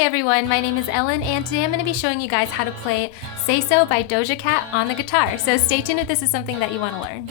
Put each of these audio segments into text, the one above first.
Hey everyone, my name is Ellen and today I'm going to be showing you guys how to play Say So by Doja Cat on the guitar. So stay tuned if this is something that you want to learn.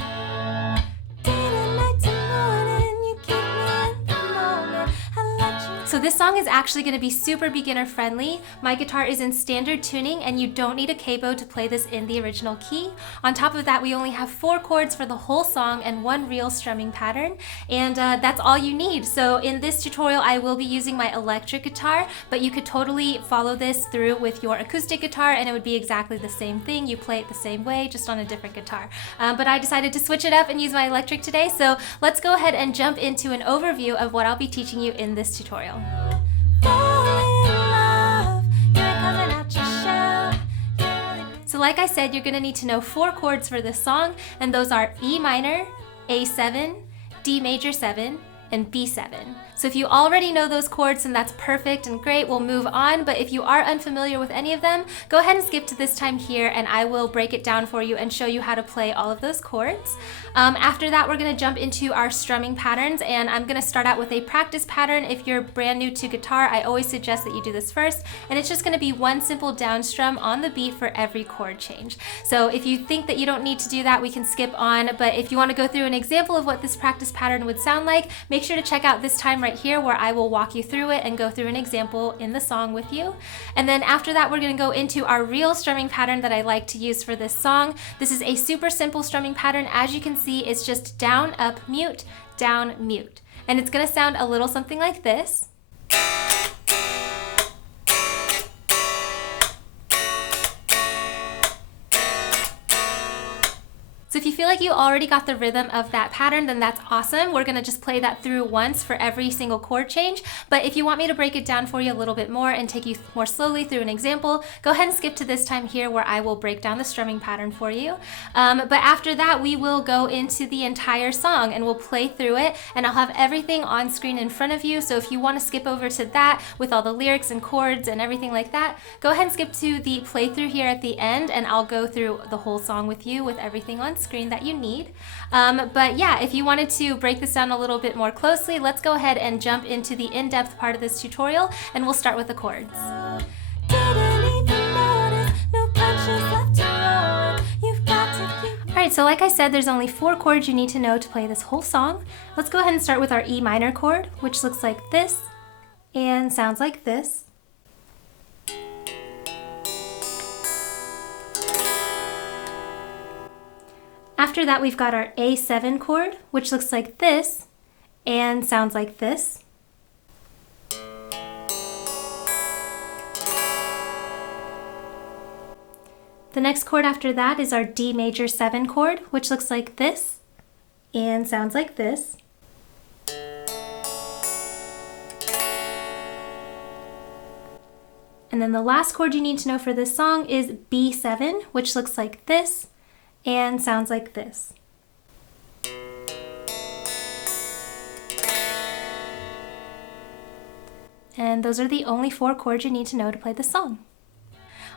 So this song is actually going to be super beginner friendly. My guitar is in standard tuning and you don't need a capo to play this in the original key. On top of that, we only have 4 chords for the whole song and 1 real strumming pattern, and that's all you need. So in this tutorial I will be using my electric guitar, but you could totally follow this through with your acoustic guitar and it would be exactly the same thing. You play it the same way, just on a different guitar. But I decided to switch it up and use my electric today, so let's go ahead and jump into an overview of what I'll be teaching you in this tutorial. So like I said, you're going to need to know 4 chords for this song, and those are E minor, A7, Dmaj7, and B7. So if you already know those chords, then that's perfect and great, we'll move on. But if you are unfamiliar with any of them, go ahead and skip to this time here and I will break it down for you and show you how to play all of those chords. After that, we're going to jump into our strumming patterns, and I'm going to start out with a practice pattern. If you're brand new to guitar, I always suggest that you do this first, and it's just going to be 1 simple down strum on the beat for every chord change. So if you think that you don't need to do that, we can skip on, but if you want to go through an example of what this practice pattern would sound like, make sure to check out this time right here where I will walk you through it and go through an example in the song with you. And then after that, we're going to go into our real strumming pattern that I like to use for this song. This is a super simple strumming pattern. As you can see, it's just down, up, mute, down, mute. And it's going to sound a little something like this. So if you feel like you already got the rhythm of that pattern, then that's awesome. We're gonna just play that through once for every single chord change. But if you want me to break it down for you a little bit more and take you more slowly through an example, go ahead and skip to this time here where I will break down the strumming pattern for you. But after that, we will go into the entire song and we'll play through it, and I'll have everything on screen in front of you. So if you want to skip over to that with all the lyrics and chords and everything like that, go ahead and skip to the playthrough here at the end and I'll go through the whole song with you with everything on screen that you need. But yeah, if you wanted to break this down a little bit more closely, let's go ahead and jump into the in-depth part of this tutorial, and we'll start with the chords. Alright, so like I said, there's only 4 chords you need to know to play this whole song. Let's go ahead and start with our E minor chord, which looks like this and sounds like this. After that, we've got our A7 chord, which looks like this and sounds like this. The next chord after that is our Dmaj7 chord, which looks like this and sounds like this. And then the last chord you need to know for this song is B7, which looks like this and sounds like this. And those are the only 4 chords you need to know to play the song.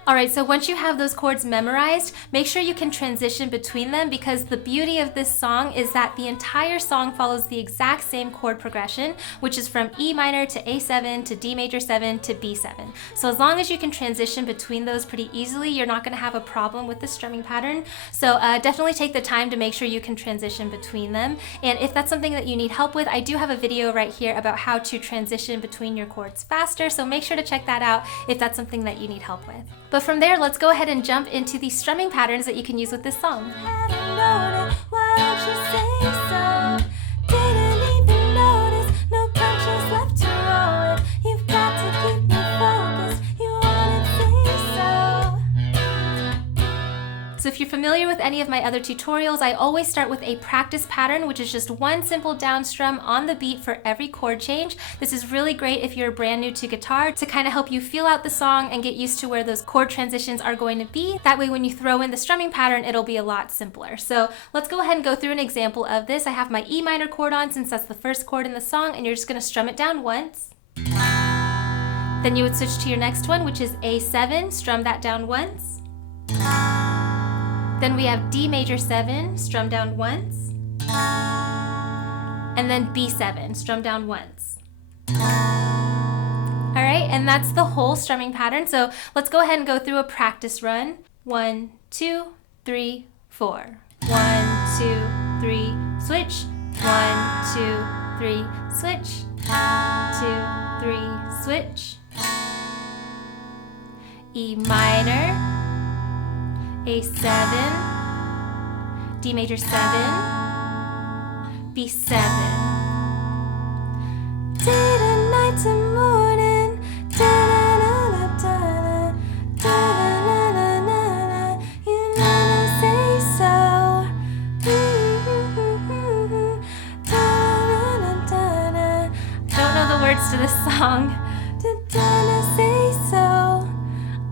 Alright, so once you have those chords memorized, make sure you can transition between them, because the beauty of this song is that the entire song follows the exact same chord progression, which is from E minor to A7 to Dmaj7 to B7. So as long as you can transition between those pretty easily, you're not going to have a problem with the strumming pattern. So definitely take the time to make sure you can transition between them. And if that's something that you need help with, I do have a video right here about how to transition between your chords faster, so make sure to check that out if that's something that you need help with. But from there, let's go ahead and jump into the strumming patterns that you can use with this song. So if you're familiar with any of my other tutorials, I always start with a practice pattern, which is just 1 simple down strum on the beat for every chord change. This is really great if you're brand new to guitar, to kind of help you feel out the song and get used to where those chord transitions are going to be. That way when you throw in the strumming pattern, it'll be a lot simpler. So let's go ahead and go through an example of this. I have my E minor chord on since that's the first chord in the song, and you're just going to strum it down once. Then you would switch to your next one, which is A7, strum that down once. Then we have Dmaj7, strum down once. And then B7, strum down once. Alright, and and that's the whole strumming pattern. So let's go ahead and go through a practice run. 1, 2, 3, 4. 1, 2, 3, switch. 1, 2, 3, switch. 2, 3, switch. E minor, A7, D major 7, B7. Day to night to morning, da-da-da-da-da-da, da-da-da-da-da-da, you never say so. Da-da-da-da-da. Don't know the words to this song. Da-da-da, say so.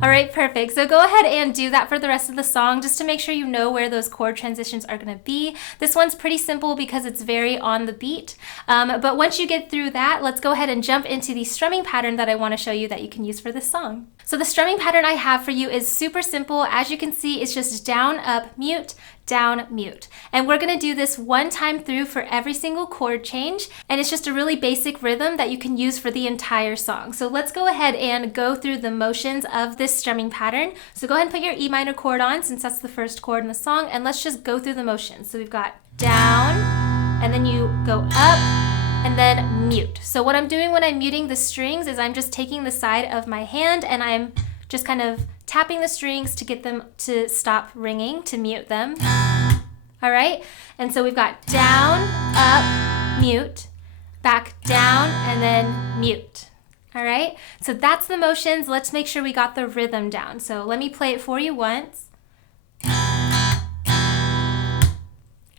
All right, perfect. So go ahead and do that for the rest of the song just to make sure you know where those chord transitions are going to be. This one's pretty simple because it's very on the beat. But once you get through that, let's go ahead and jump into the strumming pattern that I want to show you that you can use for this song. So the strumming pattern I have for you is super simple. As you can see, it's just down, up, mute, down, mute. And we're going to do this one time through for every single chord change. And it's just a really basic rhythm that you can use for the entire song. So let's go ahead and go through the motions of this strumming pattern. So go ahead and put your E minor chord on since that's the first chord in the song. And let's just go through the motions. So we've got down, and then you go up, and then mute. So what I'm doing when I'm muting the strings is I'm just taking the side of my hand and I'm just kind of tapping the strings to get them to stop ringing, to mute them. All right, and so we've got down, up, mute, back down, and then mute. All right, so that's the motions. Let's make sure we got the rhythm down. So let me play it for you once.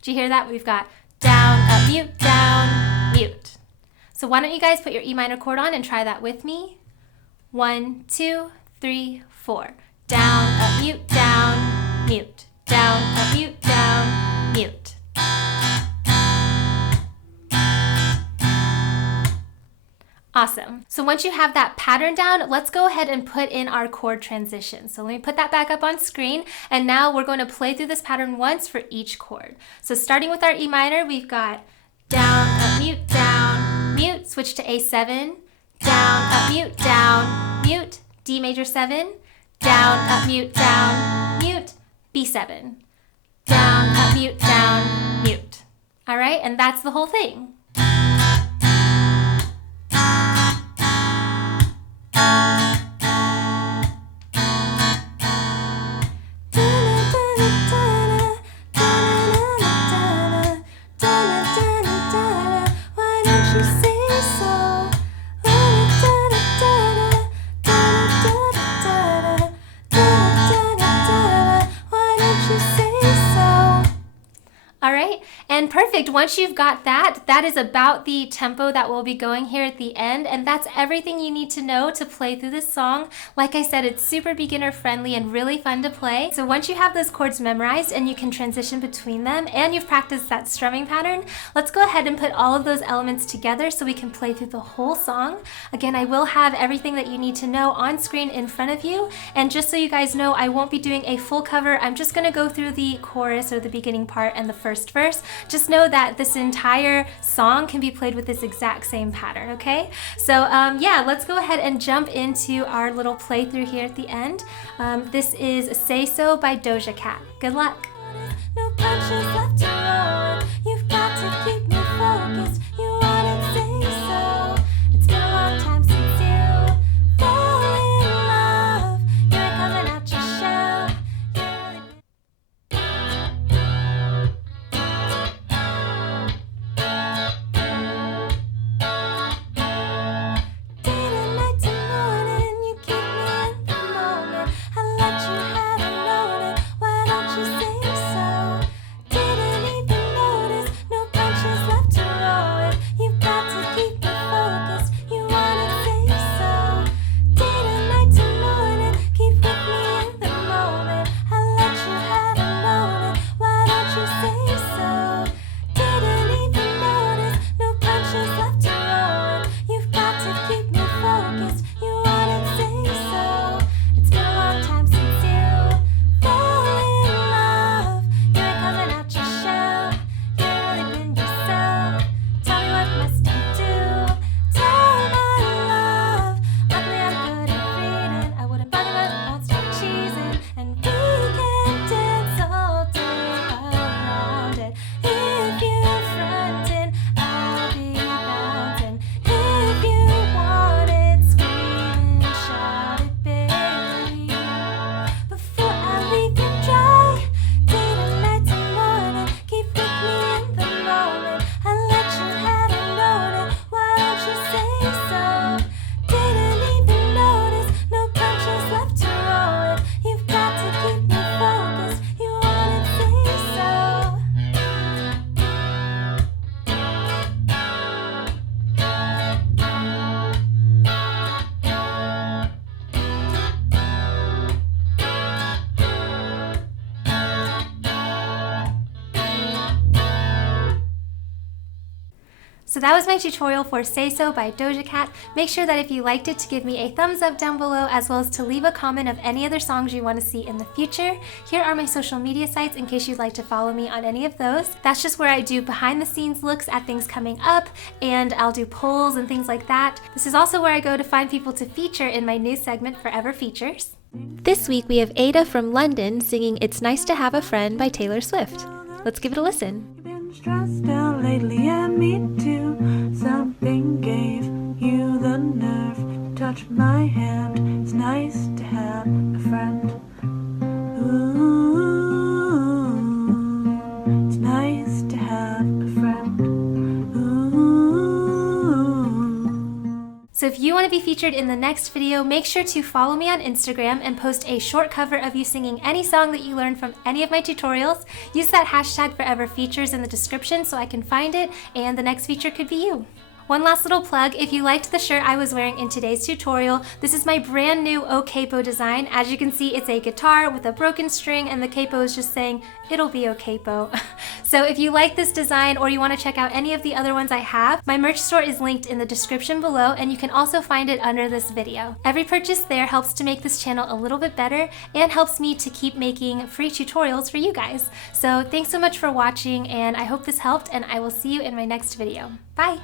Did you hear that? We've got down, up, mute, down, mute. So why don't you guys put your E minor chord on and try that with me? 1, 2, 3, 4. Down, up, mute, down, mute. Down, up, mute, down, mute. Awesome. So once you have that pattern down, let's go ahead and put in our chord transition. So let me put that back up on screen. And now we're going to play through this pattern once for each chord. So starting with our E minor, we've got down, up, mute, down, mute, switch to A7, down, up, mute, down, mute, D major 7, down, up, mute, down, mute, B7, down, up, mute, down, mute. All right, and that's the whole thing. And perfect, once you've got that, that is about the tempo that we'll be going here at the end, and that's everything you need to know to play through this song. Like I said, it's super beginner friendly and really fun to play. So once you have those chords memorized and you can transition between them and you've practiced that strumming pattern, let's go ahead and put all of those elements together so we can play through the whole song. Again, I will have everything that you need to know on screen in front of you, and just so you guys know, I won't be doing a full cover. I'm just going to go through the chorus or the beginning part and the first verse. Just know that this entire song can be played with this exact same pattern, okay? So yeah, let's go ahead and jump into our little playthrough here at the end. This is Say So by Doja Cat. Good luck. No punches left to roll. You've got to keep me focused. You wanna say so. It's been a long time since you fell in love. You're coming out your shell. Day that was my tutorial for Say So by Doja Cat. Make sure that if you liked it to give me a thumbs up down below, as well as to leave a comment of any other songs you want to see in the future. Here are my social media sites in case you'd like to follow me on any of those. That's just where I do behind the scenes looks at things coming up, and I'll do polls and things like that. This is also where I go to find people to feature in my new segment, Forever Features. This week we have Ada from London singing It's Nice to Have a Friend by Taylor Swift. Let's give it a listen. Stressed out lately, and me too. Something gave you the nerve to touch my hand. It's nice to have a friend. Ooh, it's nice to have a friend. Ooh. So if you want to be featured in the next video, make sure to follow me on Instagram and post a short cover of you singing any song that you learned from any of my tutorials. Use that hashtag Forever Features in the description so I can find it, and the next feature could be you. One last little plug, if you liked the shirt I was wearing in today's tutorial, this is my brand new A Capo design. As you can see, it's a guitar with a broken string, and the capo is just saying, it'll be okay, po. So if you like this design or you want to check out any of the other ones I have, my merch store is linked in the description below, and you can also find it under this video. Every purchase there helps to make this channel a little bit better and helps me to keep making free tutorials for you guys. So thanks so much for watching, and I hope this helped, and I will see you in my next video. Bye!